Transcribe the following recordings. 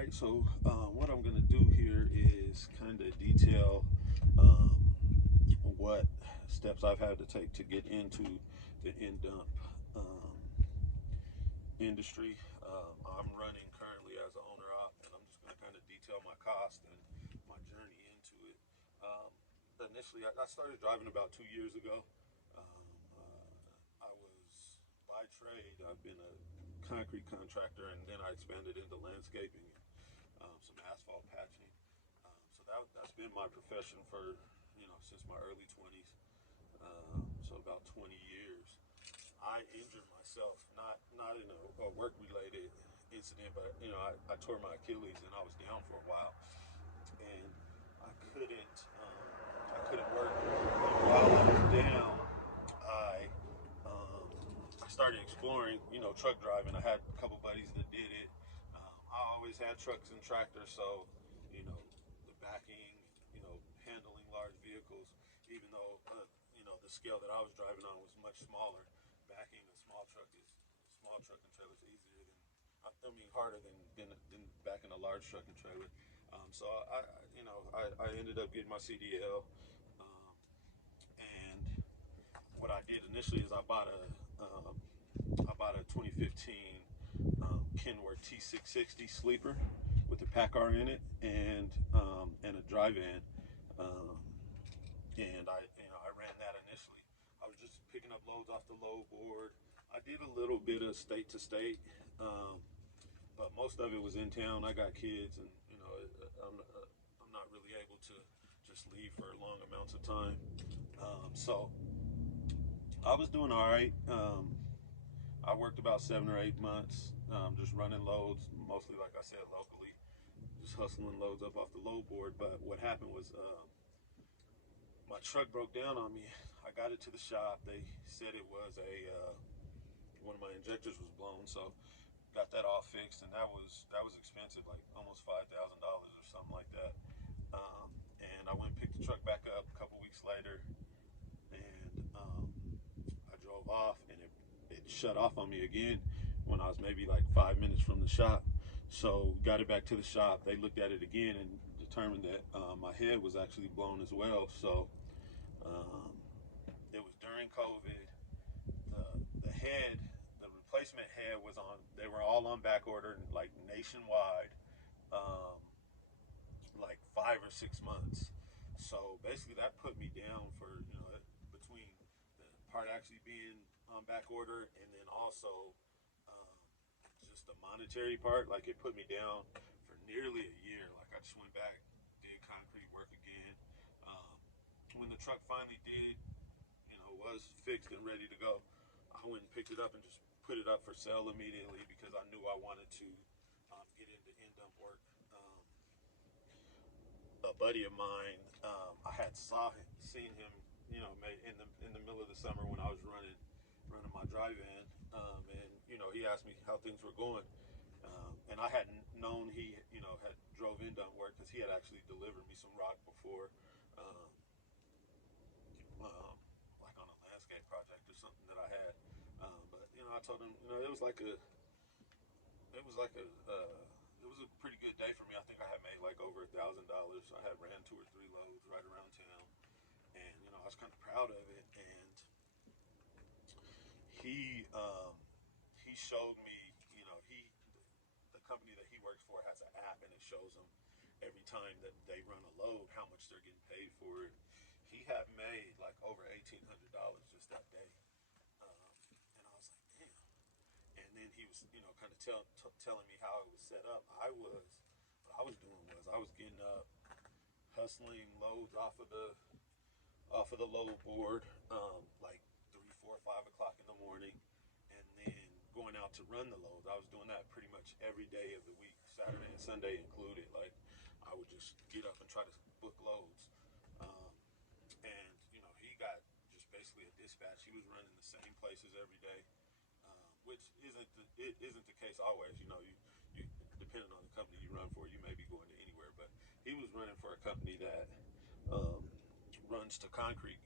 right, so what I'm going to do here is kind of detail um, what steps I've had to take to get into the end dump um, industry. I'm running currently as an owner op, and I'm just going to kind of detail my cost and my journey into it. Um, Initially, I started driving about 2 years ago. I was by trade, I've been a concrete contractor, and then I expanded into landscaping, some asphalt patching. So that's been my profession for since my early 20s. So about 20 years. I injured myself, not in a work related incident, but I tore my Achilles and I was down for a while, and I couldn't I couldn't work. And while I was down, I um, I started exploring, truck driving. I had a couple buddies that did it. I always had trucks and tractors, so the backing, handling large vehicles, even though the scale that I was driving on was much smaller. Backing a small truck and trailer is easier than I mean harder than backing a large truck and trailer. So I ended up getting my CDL, um, and what I did initially is I bought a 2015 Kenworth T660 sleeper with a Packard in it and a dry van. Um, and I ran that initially. I was just picking up loads off the load board. I did a little bit of state to state, but most of it was in town. I got kids, and I'm not really able to just leave for long amounts of time. So I was doing all right. I worked about 7 or 8 months, just running loads, mostly like I said locally, just hustling loads up off the load board. But what happened was my truck broke down on me. I got it to the shop. They said it was one of my injectors was blown, so got that all fixed, and that was expensive, like almost $5,000 or something like that. And I went and picked the truck back up a couple weeks later, and I drove off, and it shut off on me again when I was maybe like 5 minutes from the shop. So got it back to the shop. They looked at it again and determined that my head was actually blown as well. So um, it was during COVID. The head, the replacement head was on. They were all on back order, like nationwide, um, like 5 or 6 months. So basically, that put me down for between the part actually being on back order and then also um, just the monetary part. Like it put me down for nearly a year. Like I just went back, did concrete work again. Um, when the truck finally did, was fixed and ready to go, I went and picked it up and just put it up for sale immediately because I knew I wanted to get into end dump work. A buddy of mine, I had seen him, in the middle of the summer when I was running my dry van, and he asked me how things were going, and I hadn't known he had drove end dump work because he had actually delivered me some rock before. Um, um, like on a landscape project or something that I had. But I told him, it was like it was a pretty good day for me. I think I had made like over $1,000. I had ran 2 or 3 loads right around town, and I was kind of proud of it. And he he showed me, the company that he works for has an app, and it shows them every time that they run a load how much they're getting paid for it. He had made like over $1,800 just that day. And I was like, damn. And then he was, kind of telling me how it was set up. What I was doing was I was getting up, hustling loads off of the load board, like 3, 4, 5 o'clock in the morning, and then going out to run the loads. I was doing that pretty much every day of the week, Saturday and Sunday included. Like I would just get up and try to book loads. Um, and he got just basically a dispatch. He was running the same places every day, which isn't the case always. You depending on the company you run for, you may be going to anywhere. But he was running for a company that um, runs to concrete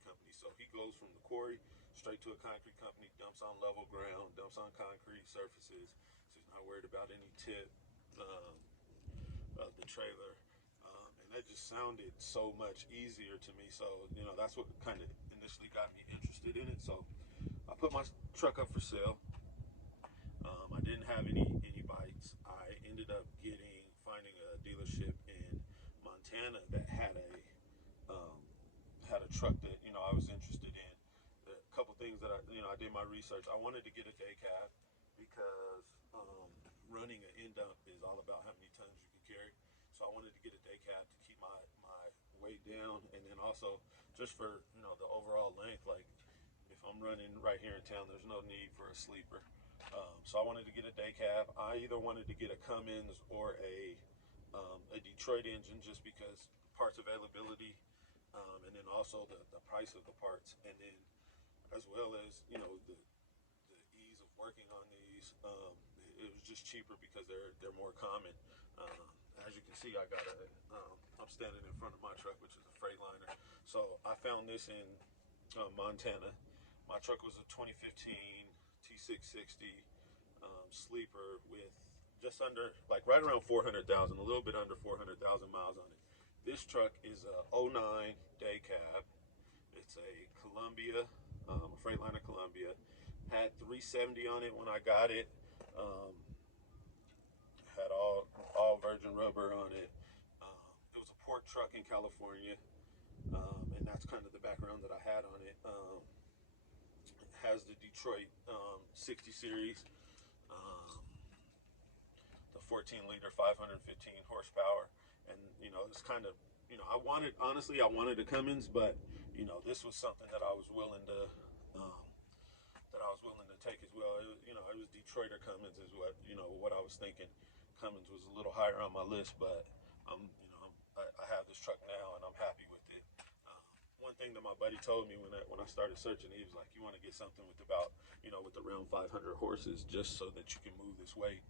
company. So he goes from the quarry straight to a concrete company, dumps on level ground, dumps on concrete surfaces. So he's not worried about any tip. of the trailer, and that just sounded so much easier to me. So that's what kind of initially got me interested in it. So I put my truck up for sale. I didn't have any bites. I ended up finding a dealership in Montana that had a truck that I was interested in. A couple things that I did my research. I wanted to get a day cab because running an end dump is all about how many tons you can carry. So I wanted to get a day cab to keep my weight down, and then also just for the overall length. Like if I'm running right here in town, there's no need for a sleeper. So I wanted to get a day cab. I either wanted to get a Cummins or a Detroit engine, just because parts availability, and then also the price of the parts, and then as well as the ease of working on these. It was just cheaper because they're more common. As you can see, I'm standing in front of my truck, which is a Freightliner. So I found this in Montana. My truck was a 2015 T660 sleeper with just under, like right around 400,000, a little bit under 400,000 miles on it. This truck is a '09 day cab. It's a Columbia, Freightliner Columbia. Had 370 on it when I got it. Had all virgin rubber on it. It was a port truck in California, and that's kind of the background that I had on it. It has the Detroit 60 series, the 14-liter, 515 horsepower, and it's kind of I wanted a Cummins, but this was something that I was willing to take as well. It was Detroit or Cummins is what I was thinking. Cummins was a little higher on my list, but I have this truck now and I'm happy with it. One thing that my buddy told me when I started searching, he was like, "You want to get something with with around 500 horses, just so that you can move this weight."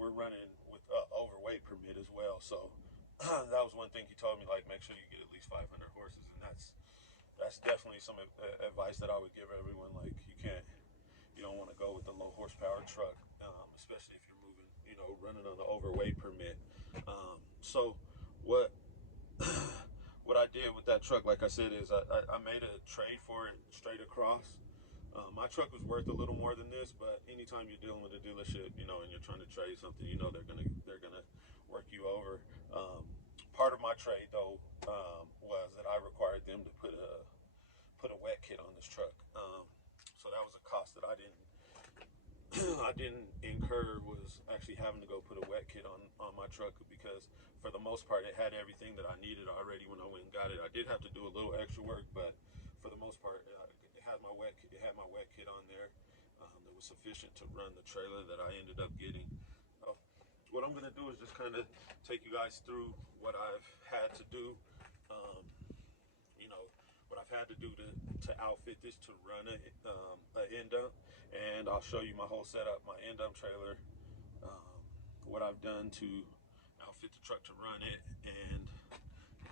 We're running with overweight permit as well, so that was one thing he told me, like, make sure you get at least 500 horses, and that's definitely some advice that I would give everyone. Like, you don't want to go with the low horsepower truck, especially if you're moving, running on the overweight permit. So what what I did with that truck, like I said, is I made a trade for it straight across. My truck was worth a little more than this, but anytime you're dealing with a dealership, and you're trying to trade something, they're gonna work you over. Part of my trade though was that I required them to put a wet kit on this truck. So that was a cost that I didn't I didn't incur, was actually having to go put a wet kit on my truck, because for the most part it had everything that I needed already when I went and got it. I did have to do a little extra work, but for the most part it had my wet kit on there that was sufficient to run the trailer that I ended up getting. So what I'm gonna do is just kind of take you guys through what I've had to do, what I've had to do to outfit this to run a end dump, and I'll show you my whole setup, my end dump trailer, what I've done to outfit the truck to run it, and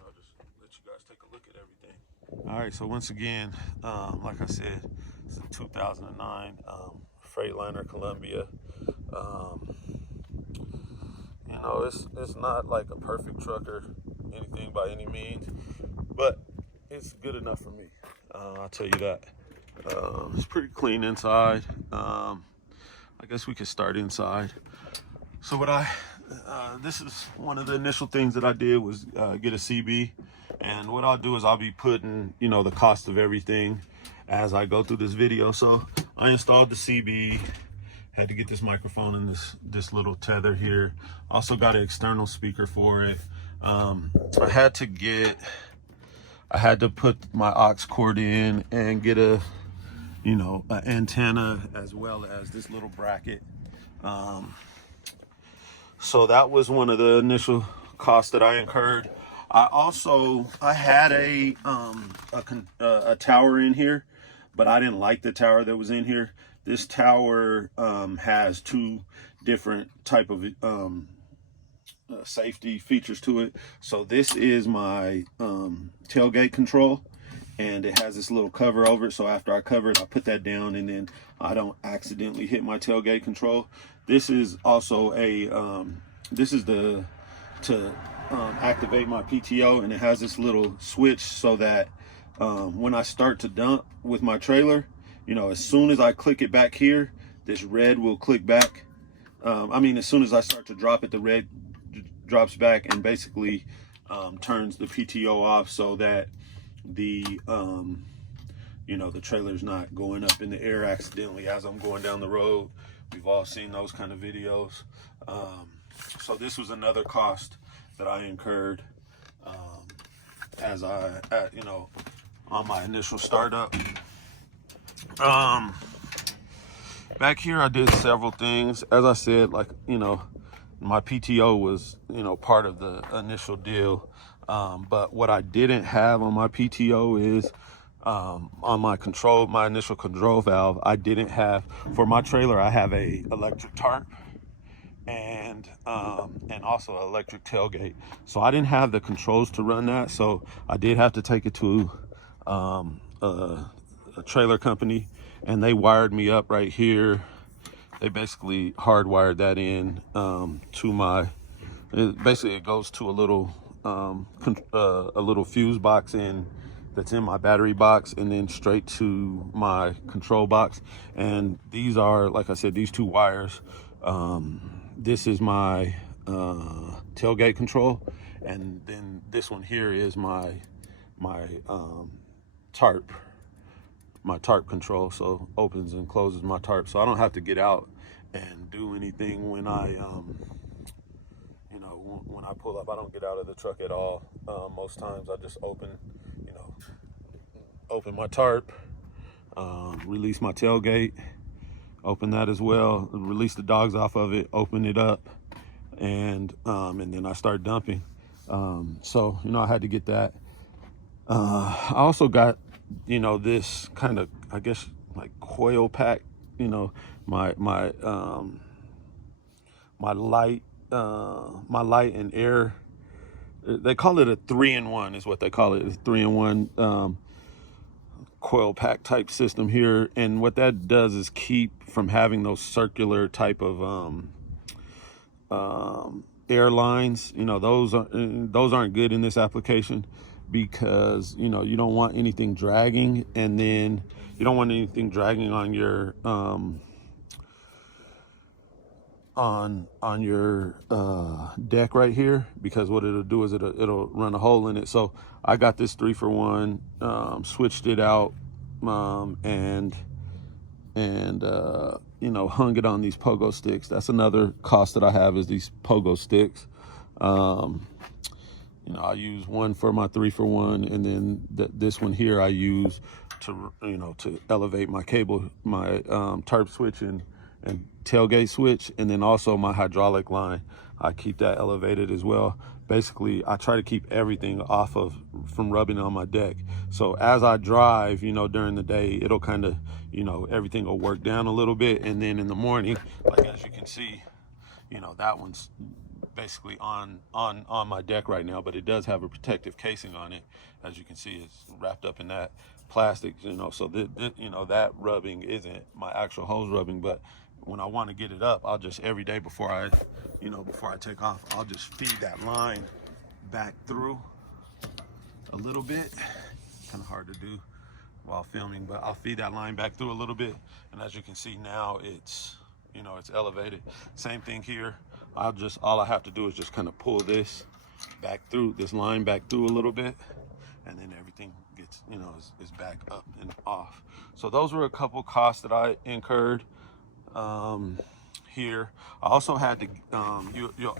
I'll just let you guys take a look at everything. All right, so once again, like I said, it's a 2009 Freightliner Columbia. It's not like a perfect truck or anything by any means, but it's good enough for me. I'll tell you that. It's pretty clean inside. I guess we could start inside. So this is one of the initial things that I did was get a CB. And what I'll do is I'll be putting, the cost of everything as I go through this video. So I installed the CB, had to get this microphone and this little tether here. Also got an external speaker for it. I had to put my aux cord in and get an antenna, as well as this little bracket. So that was one of the initial costs that I incurred. I had a tower in here, but I didn't like the tower that was in here. This tower has two different type of safety features to it. So this is my tailgate control, and it has this little cover over it. So after I cover it, I put that down, and then I don't accidentally hit my tailgate control. This is also a this is the to activate my PTO, and it has this little switch so that when I start to dump with my trailer, you know, as soon as I click it back here, this red will click back. I mean, as soon as I start to drop it, the red drops back and basically turns the PTO off, so that the you know, the trailer's not going up in the air accidentally as I'm going down the road. We've all seen those kind of videos. So this was another cost that I incurred as you know, on my initial startup. Back here I did several things. As I said, like, you know, my PTO was, you know, part of the initial deal. But what I didn't have on my PTO is on my initial control valve, I didn't have, for my trailer, I have a electric tarp and also an electric tailgate. So I didn't have the controls to run that. So I did have to take it to a trailer company, and they wired me up right here. They basically hardwired that in to my, basically it goes to a little fuse box that's in my battery box, and then straight to my control box. And these are, like I said, these two wires. This is my tailgate control, and then this one here is my tarp. My tarp control, so opens and closes my tarp, so I don't have to get out and do anything when I you know, when I pull up. I don't get out of the truck at all. Most times I just open, you know, open my tarp, release my tailgate, open that as well, release the dogs off of it, open it up, and then I start dumping. So, you know, I had to get that. I also got, you know, this kind of, I guess, like coil pack, you know, my light and air. They call it a 3-in-1 is what they call it. It's 3-in-1 coil pack type system here. And what that does is keep from having those circular type of air lines. You know, those aren't good in this application, because, you know, you don't want anything dragging, and then you don't want anything dragging on your on your deck right here, because what it'll do is it'll run a hole in it. So I got this 3-for-1, switched it out, and you know, hung it on these pogo sticks. That's another cost that I have, is these pogo sticks. You know, I use one for my 3-for-1, and then this one here I use to, you know, to elevate my cable, my tarp switch and tailgate switch, and then also my hydraulic line. I keep that elevated as well. Basically, I try to keep everything from rubbing on my deck. So as I drive, you know, during the day, it'll kind of, you know, everything will work down a little bit, and then in the morning, like as you can see, you know, that one's basically on my deck right now, but it does have a protective casing on it. As you can see, it's wrapped up in that plastic, you know, so you know, that rubbing isn't my actual hose rubbing. But when I want to get it up, I'll just, every day before I take off, I'll just feed that line back through a little bit. Kind of hard to do while filming, but I'll feed that line back through a little bit, and as you can see now, it's, you know, it's elevated. Same thing here. All I have to do is just kind of pull this line back through a little bit, and then everything gets, you know, is back up and off. So those were a couple costs that I incurred here. I also had to,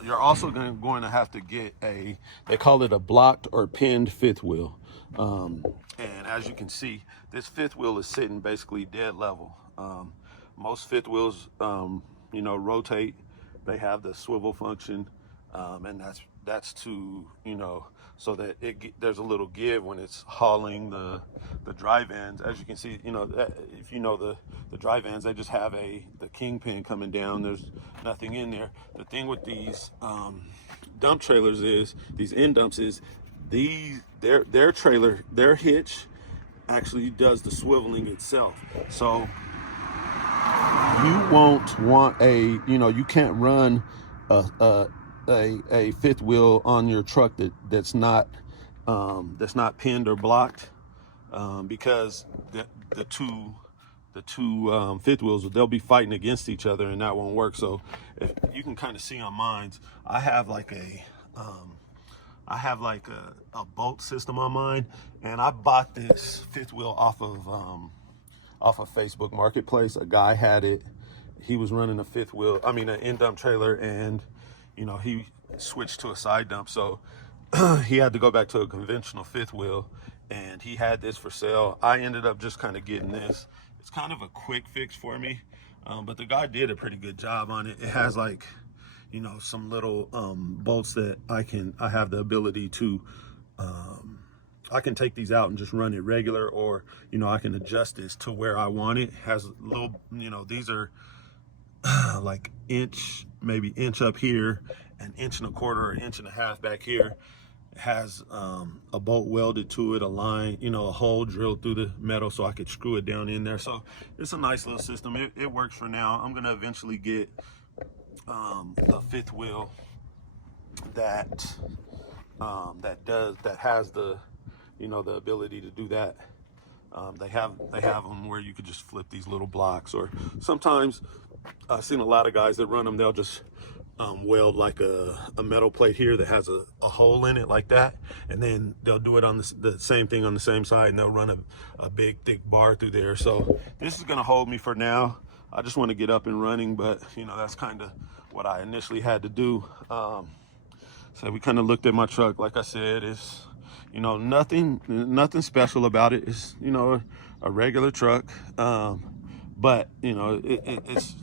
you're also going to have to get they call it a blocked or pinned fifth wheel. And as you can see, this fifth wheel is sitting basically dead level. Most fifth wheels, you know, rotate. They have the swivel function, and that's to, you know, so that there's a little give when it's hauling the drive ends. As you can see, you know, if you know the drive ends, they just have the kingpin coming down. There's nothing in there. The thing with these dump trailers is, these end dumps is, their trailer, their hitch actually does the swiveling itself. So you won't want a, you can't run a fifth wheel on your truck that's not pinned or blocked, because the two fifth wheels, they'll be fighting against each other, and that won't work. So if you can kind of see on mine, I have like a bolt system on mine, and I bought this fifth wheel off of Facebook Marketplace. A guy had it. He was running an end dump trailer, and he switched to a side dump. So he had to go back to a conventional fifth wheel, and he had this for sale. I ended up just kind of getting this. It's kind of a quick fix for me, but the guy did a pretty good job on it. It has like, some little bolts that I have the ability to, I can take these out and just run it regular, or, I can adjust this to where I want it. It has little, these are like maybe inch up here, an inch and a quarter, or an inch and a half back here. It has a bolt welded to it, a line, a hole drilled through the metal so I could screw it down in there. So it's a nice little system. It works for now. I'm gonna eventually get a fifth wheel that has the the ability to do that. They have them where you could just flip these little blocks, or sometimes I've seen a lot of guys that run them, they'll just weld like a metal plate here that has a hole in it like that, and then they'll do it on the same thing on the same side, and they'll run a big thick bar through there. So this is gonna hold me for now. I just want to get up and running, but that's kind of what I initially had to do. So we kind of looked at my truck. Like I said, it's nothing special about it. It's a regular truck, but it's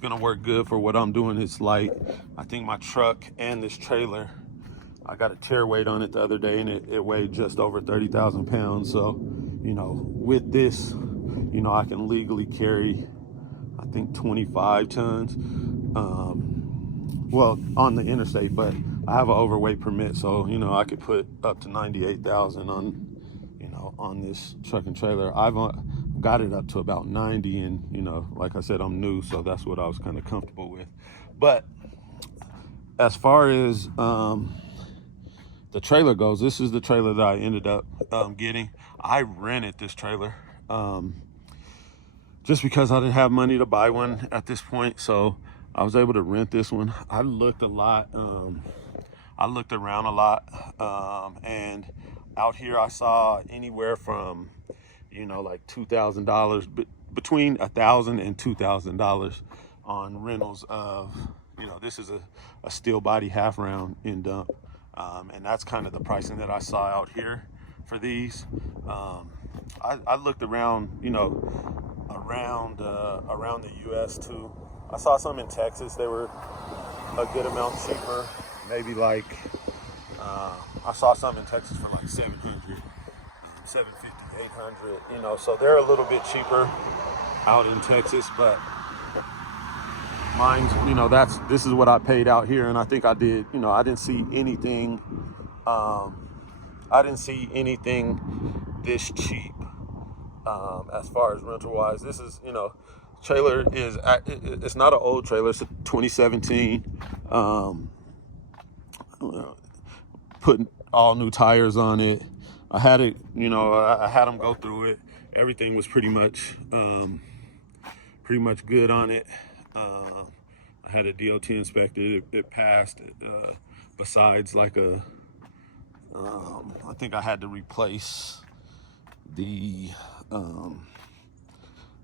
gonna work good for what I'm doing. It's light. I think my truck and this trailer, I got a tear weight on it the other day, and it weighed just over 30,000 pounds. So with this, I can legally carry, I think, 25 tons. Well, on the interstate, but I have an overweight permit, so I could put up to 98,000 on on this truck and trailer. I've got it up to about 90, and like I said, I'm new, so that's what I was kind of comfortable with. But as far as the trailer goes, this is the trailer that I ended up getting. I rented this trailer just because I didn't have money to buy one at this point, so I was able to rent this one. I looked a lot. I looked around a lot, and out here I saw anywhere from, like $2,000, between $1,000 and $2,000 on rentals of, this is a steel body half round end dump, and that's kind of the pricing that I saw out here for these. I looked around, around the U.S. too. I saw some in Texas. They were a good amount cheaper. Maybe like, I saw some in Texas for like 700, 750, 800, so they're a little bit cheaper out in Texas, but mine's, this is what I paid out here. And I think I did, I didn't see anything, this cheap, as far as rental wise. This is, trailer is, it's not an old trailer. It's a 2017, putting all new tires on it. I had it, I had them go through it. Everything was pretty much good on it. I had a DOT inspected. It passed. Besides, like I think I had to replace the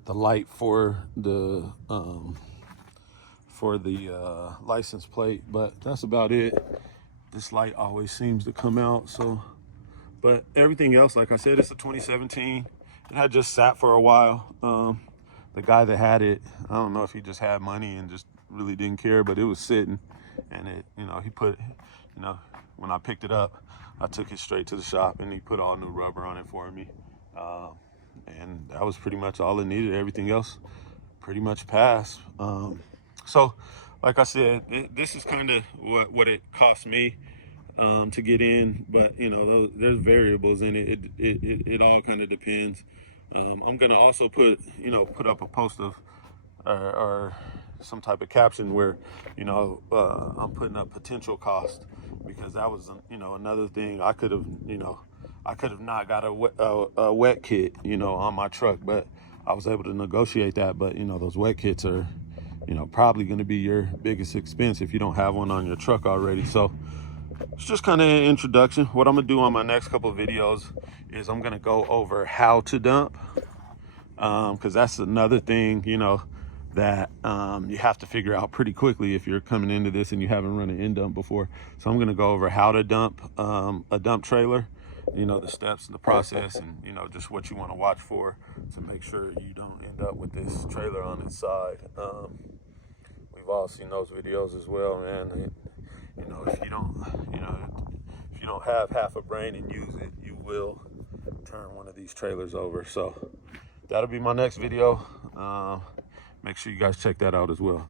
light for the license plate, but that's about it. This light always seems to come out. So, but everything else, like I said, it's a 2017. It had just sat for a while. The guy that had it, I don't know if he just had money and just really didn't care, but it was sitting, and it, he put, when I picked it up, I took it straight to the shop, and he put all new rubber on it for me. And that was pretty much all it needed. Everything else pretty much passed. So like I said, this is kind of what it cost me. to get in, but you know, there's variables in it. It all kind of depends. I'm gonna also put up a post of or some type of caption where I'm putting up potential cost, because that was another thing. I could have not got a wet kit on my truck, but I was able to negotiate that. But those wet kits are probably going to be your biggest expense if you don't have one on your truck already. So it's just kind of an introduction. What I'm gonna do on my next couple of videos is I'm gonna go over how to dump, because that's another thing that you have to figure out pretty quickly if you're coming into this and you haven't run an end dump before. So I'm gonna go over how to dump a dump trailer, the steps, the process, and just what you want to watch for to make sure you don't end up with this trailer on its side. We've all seen those videos as well, man. If you don't have half a brain and use it, you will turn one of these trailers over. So that'll be my next video. Make sure you guys check that out as well.